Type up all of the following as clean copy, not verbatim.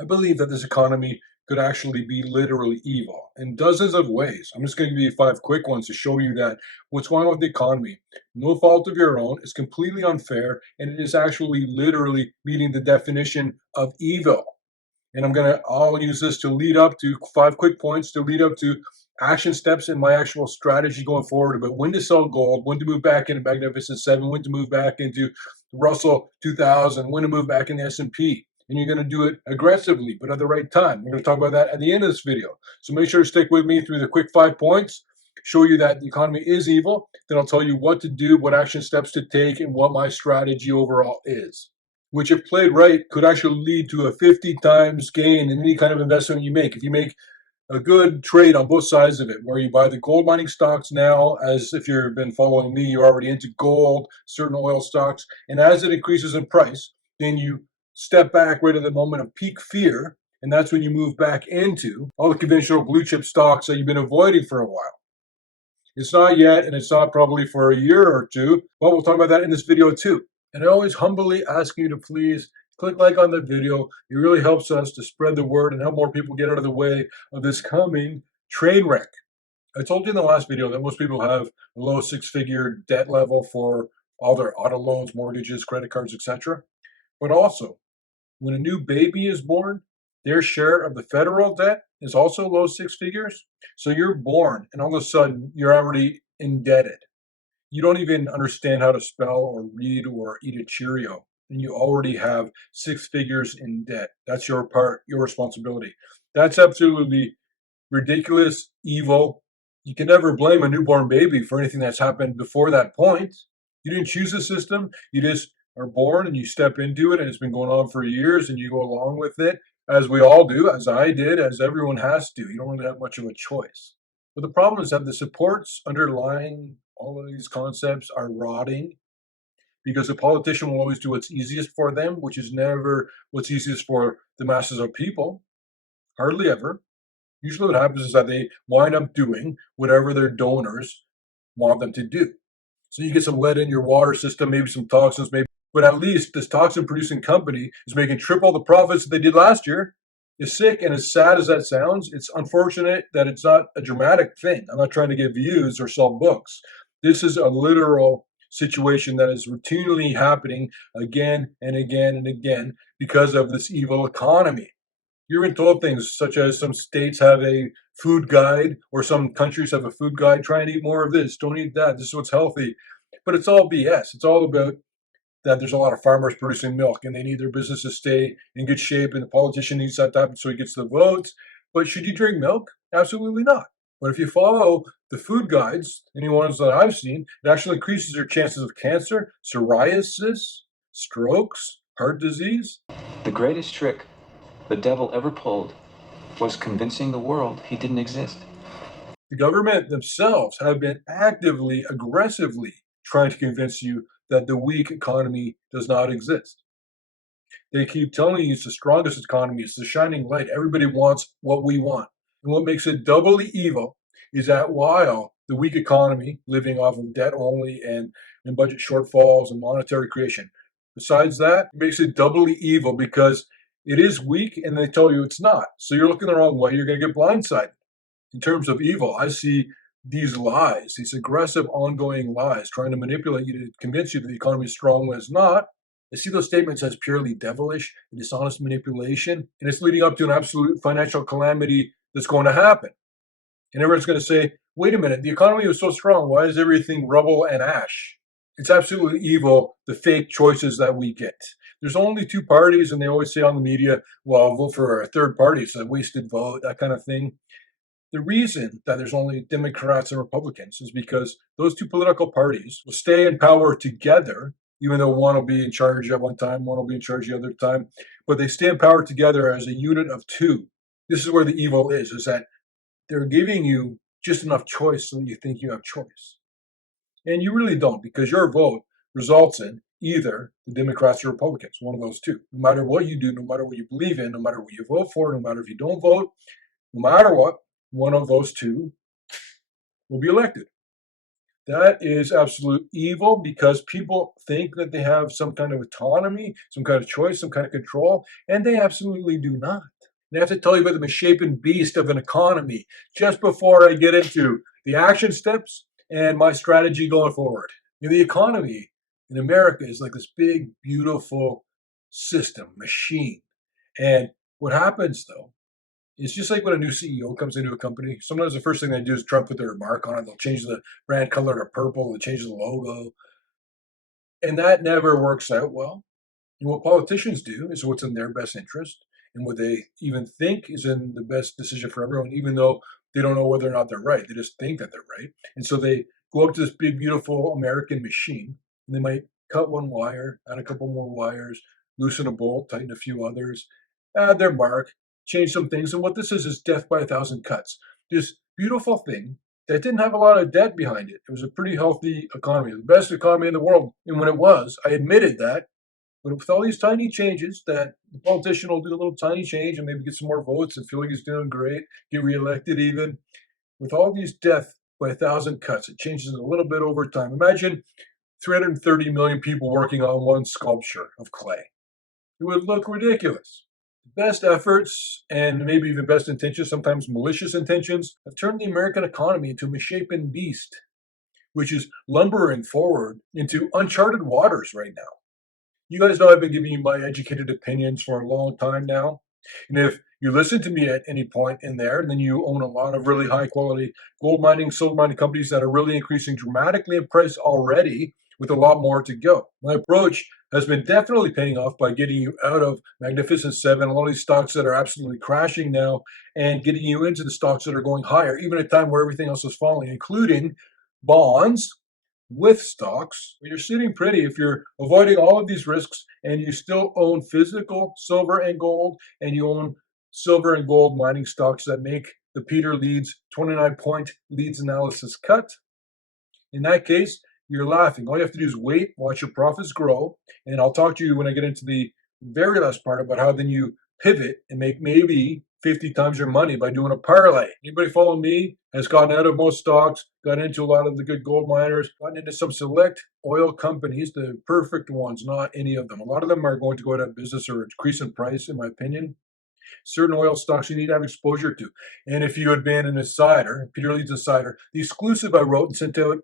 I believe that this economy could actually be literally evil in dozens of ways. I'm just going to give you 5 quick ones to show you that what's going on with the economy, no fault of your own, is completely unfair, and it is actually literally meeting the definition of evil. And I'll use this to lead up to 5 quick points to lead up to action steps in my actual strategy going forward about when to sell gold, when to move back into Magnificent Seven, when to move back into Russell 2000, when to move back in the S&P. And you're going to do it aggressively, but at the right time. We're going to talk about that at the end of this video. So make sure to stick with me through the quick 5 points, show you that the economy is evil. Then I'll tell you what to do, what action steps to take, and what my strategy overall is, which if played right could actually lead to a 50 times gain in any kind of investment you make. If you make a good trade on both sides of it, where you buy the gold mining stocks now, as if you've been following me, you're already into gold, certain oil stocks, and as it increases in price, then you step back right at the moment of peak fear, and that's when you move back into all the conventional blue chip stocks that you've been avoiding for a while. It's not yet, and it's not probably for a year or two, but we'll talk about that in this video too. And I always humbly ask you to please click like on the video. It really helps us to spread the word and help more people get out of the way of this coming train wreck. I told you in the last video that most people have a low 6-figure debt level for all their auto loans, mortgages, credit cards, etc. But also, when a new baby is born, their share of the federal debt is also low 6 figures. So you're born, and all of a sudden, you're already indebted. You don't even understand how to spell or read or eat a Cheerio, and you already have 6 figures in debt. That's your part, your responsibility. That's absolutely ridiculous, evil. You can never blame a newborn baby for anything that's happened before that point. You didn't choose the system. You just are born and you step into it, and it's been going on for years, and you go along with it, as we all do, as I did, as everyone has to. You don't really have much of a choice. But the problem is that the supports underlying all of these concepts are rotting because the politician will always do what's easiest for them, which is never what's easiest for the masses of people. Hardly ever. Usually what happens is that they wind up doing whatever their donors want them to do. So you get some lead in your water system, maybe some toxins, but at least this toxin producing company is making triple the profits that they did last year. As sick and as sad as that sounds, it's unfortunate that it's not a dramatic thing. I'm not trying to get views or sell books. This is a literal situation that is routinely happening again and again and again because of this evil economy. You're even told things such as some states have a food guide, or some countries have a food guide. Try and eat more of this. Don't eat that. This is what's healthy. But it's all BS. It's all about that there's a lot of farmers producing milk and they need their business to stay in good shape, and the politician needs that to happen so he gets the votes. But should you drink milk? Absolutely not. But if you follow the food guides, any ones that I've seen, it actually increases your chances of cancer, psoriasis, strokes, heart disease. The greatest trick the devil ever pulled was convincing the world he didn't exist. The government themselves have been actively, aggressively trying to convince you that the weak economy does not exist. They keep telling you it's the strongest economy, it's the shining light. Everybody wants what we want. And what makes it doubly evil is that while the weak economy, living off of debt only and budget shortfalls and monetary creation, besides that, it makes it doubly evil because it is weak and they tell you it's not. So you're looking the wrong way, you're going to get blindsided. In terms of evil, I see these lies, these aggressive ongoing lies, trying to manipulate you to convince you that the economy is strong when it's not. I see those statements as purely devilish and dishonest manipulation, and it's leading up to an absolute financial calamity that's going to happen. And everyone's going to say, wait a minute, the economy was so strong, why is everything rubble and ash? It's absolutely evil, the fake choices that we get. There's only two parties, and they always say on the media, well, I'll vote for a third party, it's a wasted vote, that kind of thing. The reason that there's only Democrats and Republicans is because those two political parties will stay in power together, even though one will be in charge at one time, one will be in charge the other time, but they stay in power together as a unit of two. This is where the evil is that they're giving you just enough choice so that you think you have choice. And you really don't, because your vote results in either the Democrats or Republicans, one of those two. No matter what you do, no matter what you believe in, no matter what you vote for, no matter if you don't vote, no matter what, one of those two will be elected. That is absolute evil because people think that they have some kind of autonomy, some kind of choice, some kind of control, and they absolutely do not. And I have to tell you about the misshapen beast of an economy just before I get into the action steps and my strategy going forward. The economy in America is like this big, beautiful system, machine. And what happens though, it's just like when a new CEO comes into a company. Sometimes the first thing they do is try and put their mark on it. They'll change the brand color to purple, they'll change the logo, and that never works out well. And what politicians do is what's in their best interest and what they even think is in the best decision for everyone, even though they don't know whether or not they're right. They just think that they're right. And so they go up to this big, beautiful American machine and they might cut one wire, add a couple more wires, loosen a bolt, tighten a few others, add their mark, change some things. And what this is death by a thousand cuts. This beautiful thing that didn't have a lot of debt behind it. It was a pretty healthy economy, the best economy in the world. And when it was, I admitted that, but with all these tiny changes that the politician will do a little tiny change and maybe get some more votes and feel like he's doing great, get reelected even. With all these death by a thousand cuts, it changes a little bit over time. Imagine 330 million people working on one sculpture of clay. It would look ridiculous. Best efforts and maybe even best intentions, sometimes malicious intentions, have turned the American economy into a misshapen beast, which is lumbering forward into uncharted waters right now. You guys know I've been giving you my educated opinions for a long time now. And if you listen to me at any point in there, then you own a lot of really high quality gold mining, silver mining companies that are really increasing dramatically in price already with a lot more to go. My approach has been definitely paying off by getting you out of Magnificent Seven, a lot of these stocks that are absolutely crashing now, and getting you into the stocks that are going higher, even at a time where everything else is falling, including bonds, with stocks, you're sitting pretty if you're avoiding all of these risks and you still own physical silver and gold and you own silver and gold mining stocks that make the Peter Leeds 29-point Leeds analysis cut. In that case, you're laughing. All you have to do is wait, watch your profits grow, and I'll talk to you when I get into the very last part about how then you pivot and make maybe 50 times your money by doing a parlay. Anybody follow me has gotten out of most stocks, got into a lot of the good gold miners, gotten into some select oil companies, the perfect ones, not any of them. A lot of them are going to go out of business or decrease in price, in my opinion. Certain oil stocks you need to have exposure to. And if you had been an insider, Peter Leeds Insider, the exclusive I wrote and sent out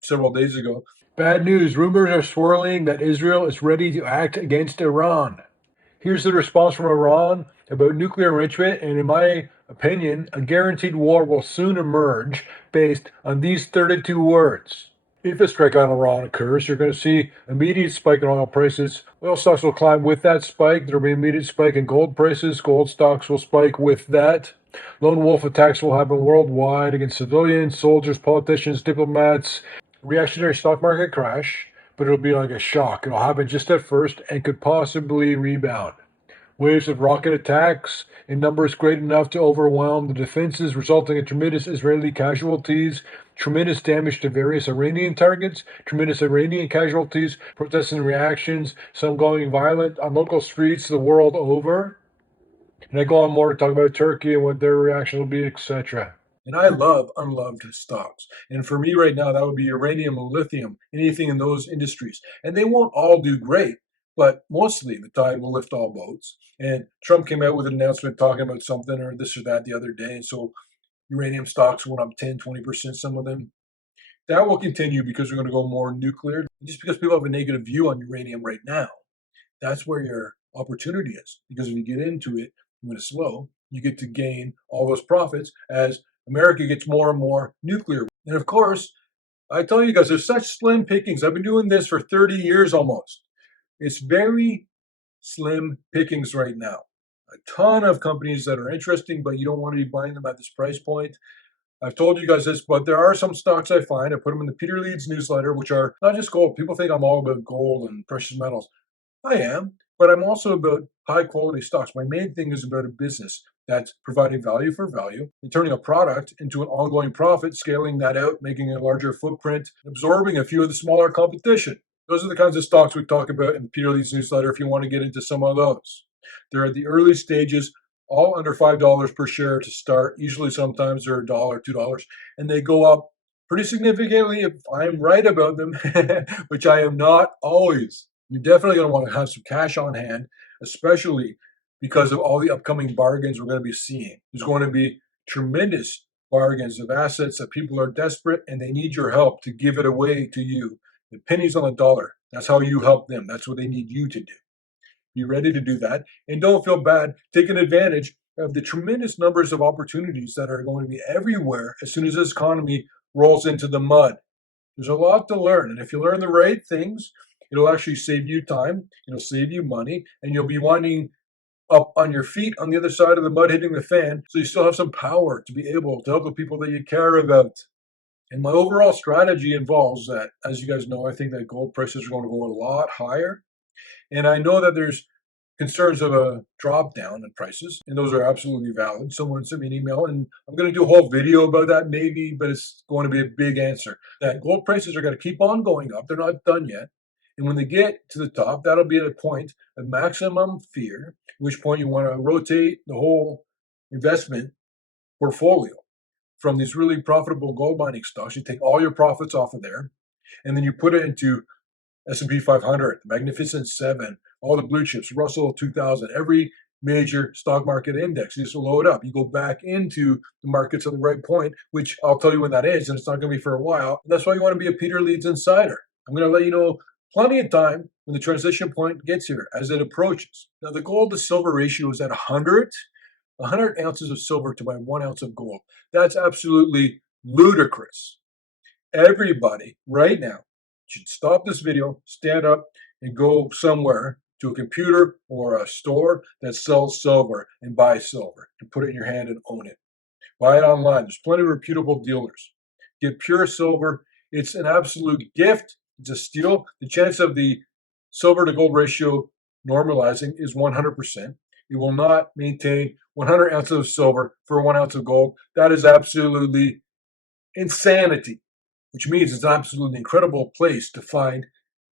several days ago. Bad news. Rumors are swirling that Israel is ready to act against Iran. Here's the response from Iran about nuclear enrichment, and in my opinion, a guaranteed war will soon emerge based on these 32 words. If a strike on Iran occurs, you're going to see immediate spike in oil prices. Oil stocks will climb with that spike. There will be an immediate spike in gold prices. Gold stocks will spike with that. Lone wolf attacks will happen worldwide against civilians, soldiers, politicians, diplomats. Reactionary stock market crash, but it'll be like a shock. It'll happen just at first and could possibly rebound. Waves of rocket attacks in numbers great enough to overwhelm the defenses, resulting in tremendous Israeli casualties, tremendous damage to various Iranian targets, tremendous Iranian casualties, protests and reactions, some going violent on local streets the world over. And I go on more to talk about Turkey and what their reaction will be, etc. And I love unloved stocks. And for me right now, that would be uranium and lithium, anything in those industries. And they won't all do great, but mostly the tide will lift all boats. And Trump came out with an announcement talking about something or this or that the other day. And so uranium stocks went up 10, 20%, some of them. That will continue because we're going to go more nuclear. Just because people have a negative view on uranium right now, that's where your opportunity is. Because if you get into it when it's slow, you get to gain all those profits as America gets more and more nuclear. And of course, I tell you guys, there's such slim pickings. I've been doing this for 30 years almost. It's very slim pickings right now. A ton of companies that are interesting, but you don't want to be buying them at this price point. I've told you guys this, but there are some stocks I find. I put them in the Peter Leeds newsletter, which are not just gold. People think I'm all about gold and precious metals. I am, but I'm also about high quality stocks. My main thing is about a business that's providing value for value and turning a product into an ongoing profit, scaling that out, making a larger footprint, absorbing a few of the smaller competition. Those are the kinds of stocks we talk about in the Peter Leeds newsletter if you want to get into some of those. They're at the early stages, all under $5 per share to start. Usually sometimes they're $1, $2, and they go up pretty significantly if I'm right about them, which I am not always. You're definitely going to want to have some cash on hand, especially because of all the upcoming bargains we're going to be seeing. There's going to be tremendous bargains of assets that people are desperate and they need your help to give it away to you. The pennies on the dollar. That's how you help them. That's what they need you to do. Be ready to do that. And don't feel bad taking advantage of the tremendous numbers of opportunities that are going to be everywhere as soon as this economy rolls into the mud. There's a lot to learn. And if you learn the right things, it'll actually save you time, it'll save you money, and you'll be winding up on your feet on the other side of the mud hitting the fan. So you still have some power to be able to help the people that you care about. And my overall strategy involves that, as you guys know, I think that gold prices are going to go a lot higher. And I know that there's concerns of a drop down in prices, and those are absolutely valid. Someone sent me an email, and I'm going to do a whole video about that maybe, but it's going to be a big answer. That gold prices are going to keep on going up. They're not done yet. And when they get to the top, that'll be at a point of maximum fear, at which point you want to rotate the whole investment portfolio from these really profitable gold mining stocks. You take all your profits off of there, and then you put it into S&P 500, Magnificent Seven, all the blue chips, Russell 2000, every major stock market index. You just load up. You go back into the markets at the right point, which I'll tell you when that is, and it's not going to be for a while. And that's why you want to be a Peter Leeds insider. I'm going to let you know plenty of time when the transition point gets here as it approaches. Now, the gold to silver ratio is at 100 ounces of silver to my 1 ounce of gold. That's absolutely ludicrous. Everybody right now should stop this video, stand up, and go somewhere to a computer or a store that sells silver and buy silver and put it in your hand and own it. Buy it online. There's plenty of reputable dealers. Get pure silver. It's an absolute gift. It's a steal. The chance of the silver to gold ratio normalizing is 100%. It will not maintain 100 ounces of silver for 1 ounce of gold. That is absolutely insanity, which means it's an absolutely incredible place to find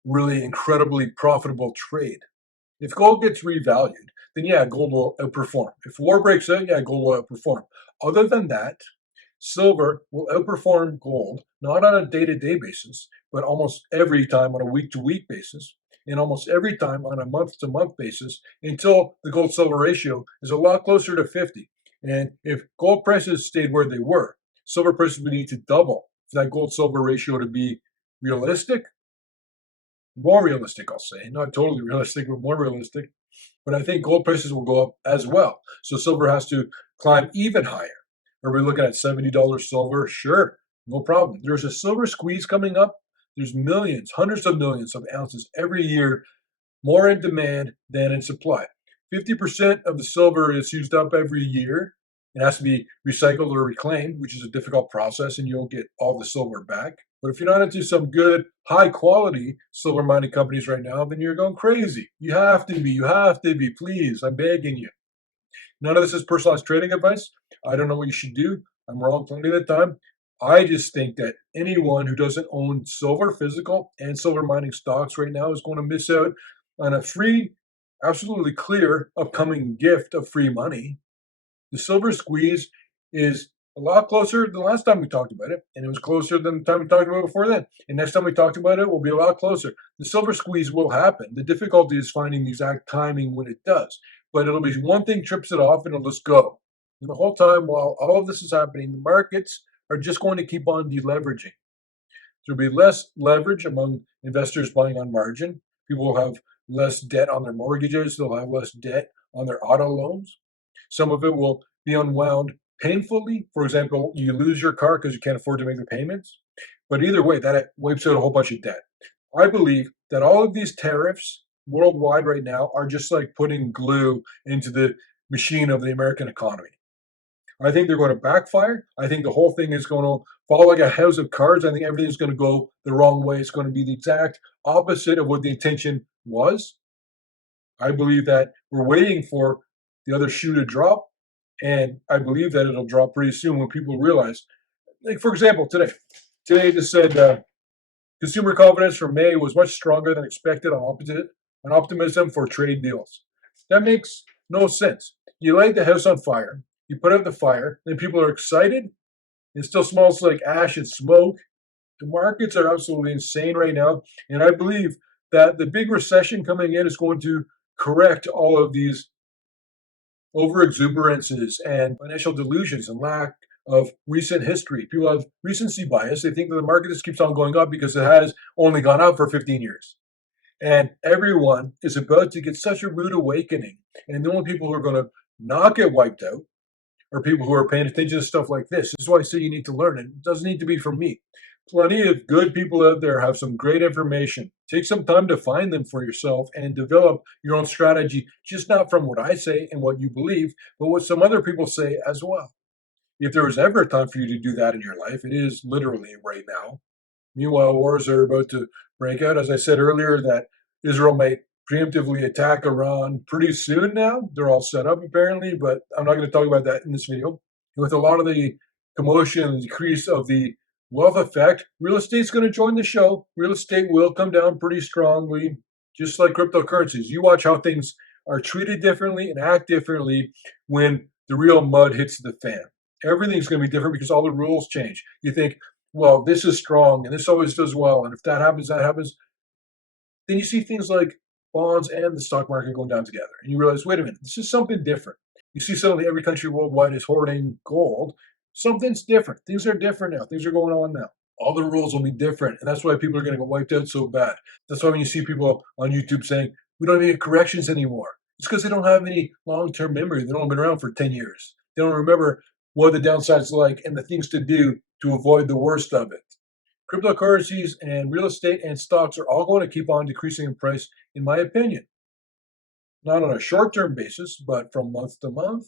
really incredibly profitable trade. If gold gets revalued, then yeah, gold will outperform. If war breaks out, yeah, gold will outperform. Other than that, silver will outperform gold, not on a day-to-day basis, but almost every time on a week-to-week basis, and almost every time on a month-to-month basis until the gold-silver ratio is a lot closer to 50. And if gold prices stayed where they were, silver prices would need to double for that gold-silver ratio to be realistic. More realistic, I'll say. Not totally realistic, but more realistic. But I think gold prices will go up as well. So silver has to climb even higher. Are we looking at $70 silver? Sure, no problem. There's a silver squeeze coming up. There's millions, hundreds of millions of ounces every year, more in demand than in supply. 50% of the silver is used up every year. It has to be recycled or reclaimed, which is a difficult process, and you don't get all the silver back. But if you're not into some good, high quality silver mining companies right now, then you're going crazy. You have to be. You have to be. Please, I'm begging you. None of this is personalized trading advice. I don't know what you should do. I'm wrong plenty of the time. I just think that anyone who doesn't own silver, physical, and silver mining stocks right now is going to miss out on a free, absolutely clear upcoming gift of free money. The silver squeeze is a lot closer than the last time we talked about it, and it was closer than the time we talked about it before then. And next time we talked about it, will be a lot closer. The silver squeeze will happen. The difficulty is finding the exact timing when it does. But it'll be one thing trips it off, and it'll just go. And the whole time while all of this is happening, the markets are just going to keep on deleveraging. There'll be less leverage among investors buying on margin. People will have less debt on their mortgages. They'll have less debt on their auto loans. Some of it will be unwound painfully. For example, you lose your car because you can't afford to make the payments. But either way, that wipes out a whole bunch of debt. I believe that all of these tariffs worldwide right now are just like putting glue into the machine of the American economy. I think they're going to backfire. I think the whole thing is going to fall like a house of cards. I think everything's going to go the wrong way. It's going to be the exact opposite of what the intention was. I believe that we're waiting for the other shoe to drop, and I believe that it'll drop pretty soon when people realize. Like, for example, today it just said consumer confidence for May was much stronger than expected on optimism for trade deals. That makes no sense. You light the house on fire, you put out the fire, then people are excited. It still smells like ash and smoke. The markets are absolutely insane right now. And I believe that the big recession coming in is going to correct all of these over exuberances and financial delusions and lack of recent history. People have recency bias. They think that the market just keeps on going up because it has only gone up for 15 years. And everyone is about to get such a rude awakening. And the only people who are going to not get wiped out are people who are paying attention to stuff like this. This is why I say you need to learn. It doesn't need to be from me. Plenty of good people out there have some great information. Take some time to find them for yourself and develop your own strategy, just not from what I say and what you believe, but what some other people say as well. If there was ever a time for you to do that in your life, it is literally right now. Meanwhile, wars are about to break out. As I said earlier, that Israel might preemptively attack Iran pretty soon now. They're all set up apparently, but I'm not going to talk about that in this video. With a lot of the commotion and decrease of the wealth effect, real estate's going to join the show. Real estate will come down pretty strongly, just like cryptocurrencies. You watch how things are treated differently and act differently when the real mud hits the fan. Everything's going to be different because all the rules change. You think, well, this is strong and this always does well. And if that happens, that happens. Then you see things like bonds and the stock market going down together. And you realize, wait a minute, this is something different. You see suddenly every country worldwide is hoarding gold. Something's different. Things are different now. Things are going on now. All the rules will be different. And that's why people are going to get wiped out so bad. That's why when you see people on YouTube saying, we don't need corrections anymore, it's because they don't have any long-term memory. They don't have been around for 10 years. They don't remember what the downside's like and the things to do to avoid the worst of it. Cryptocurrencies and real estate and stocks are all going to keep on decreasing in price, in my opinion. Not on a short-term basis, but from month to month.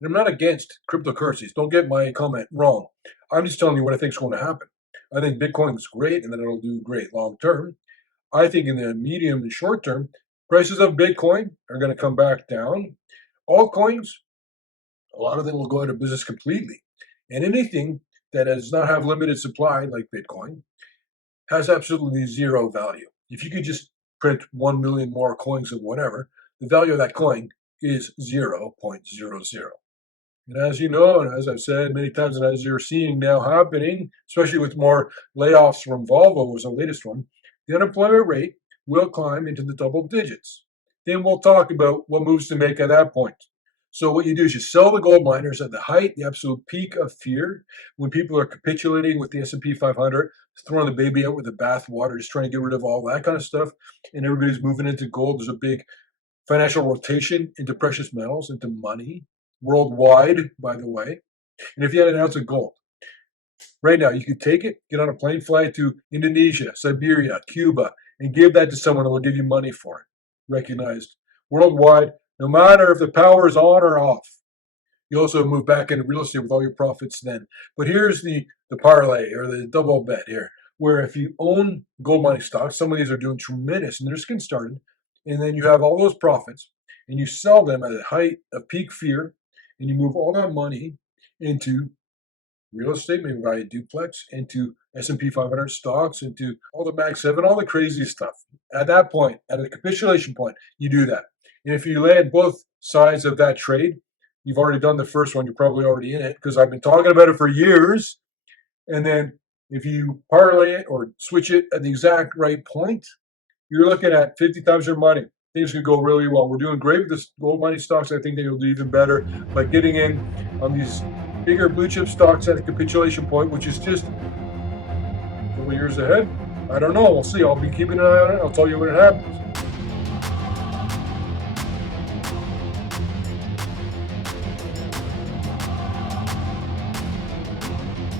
And I'm not against cryptocurrencies. Don't get my comment wrong. I'm just telling you what I think is going to happen. I think Bitcoin is great and that it'll do great long-term. I think in the medium and short term, prices of Bitcoin are going to come back down. Altcoins, a lot of them will go out of business completely. And anything that does not have limited supply, like Bitcoin, has absolutely zero value. If you could just print 1 million more coins of whatever, the value of that coin is 0.00. And as you know, and as I've said many times, and as you're seeing now happening, especially with more layoffs from Volvo was the latest one, the unemployment rate will climb into the double digits. Then we'll talk about what moves to make at that point. So what you do is you sell the gold miners at the height, the absolute peak of fear, when people are capitulating with the S&P 500, throwing the baby out with the bathwater, just trying to get rid of all that kind of stuff, and everybody's moving into gold. There's a big financial rotation into precious metals, into money, worldwide, by the way. And if you had an ounce of gold, right now, you could take it, get on a plane, fly to Indonesia, Siberia, Cuba, and give that to someone who will give you money for it. Recognized worldwide, no matter if the power is on or off. You also move back into real estate with all your profits then. But here's the parlay or the double bet here, where if you own gold mining stocks, some of these are doing tremendous and they're just getting started, and then you have all those profits and you sell them at a height of peak fear, and you move all that money into real estate, maybe buy a duplex, into S&P 500 stocks, into all the Mag 7, all the crazy stuff. At that point, at a capitulation point, you do that. And if you land both sides of that trade, you've already done the first one, you're probably already in it because I've been talking about it for years. And then if you parlay it or switch it at the exact right point, you're looking at 50 times your money. Things could go really well. We're doing great with this gold mining stocks. I think they will do even better by getting in on these bigger blue chip stocks at a capitulation point, which is just a couple years ahead. I don't know. We'll see. I'll be keeping an eye on it. I'll tell you when it happens.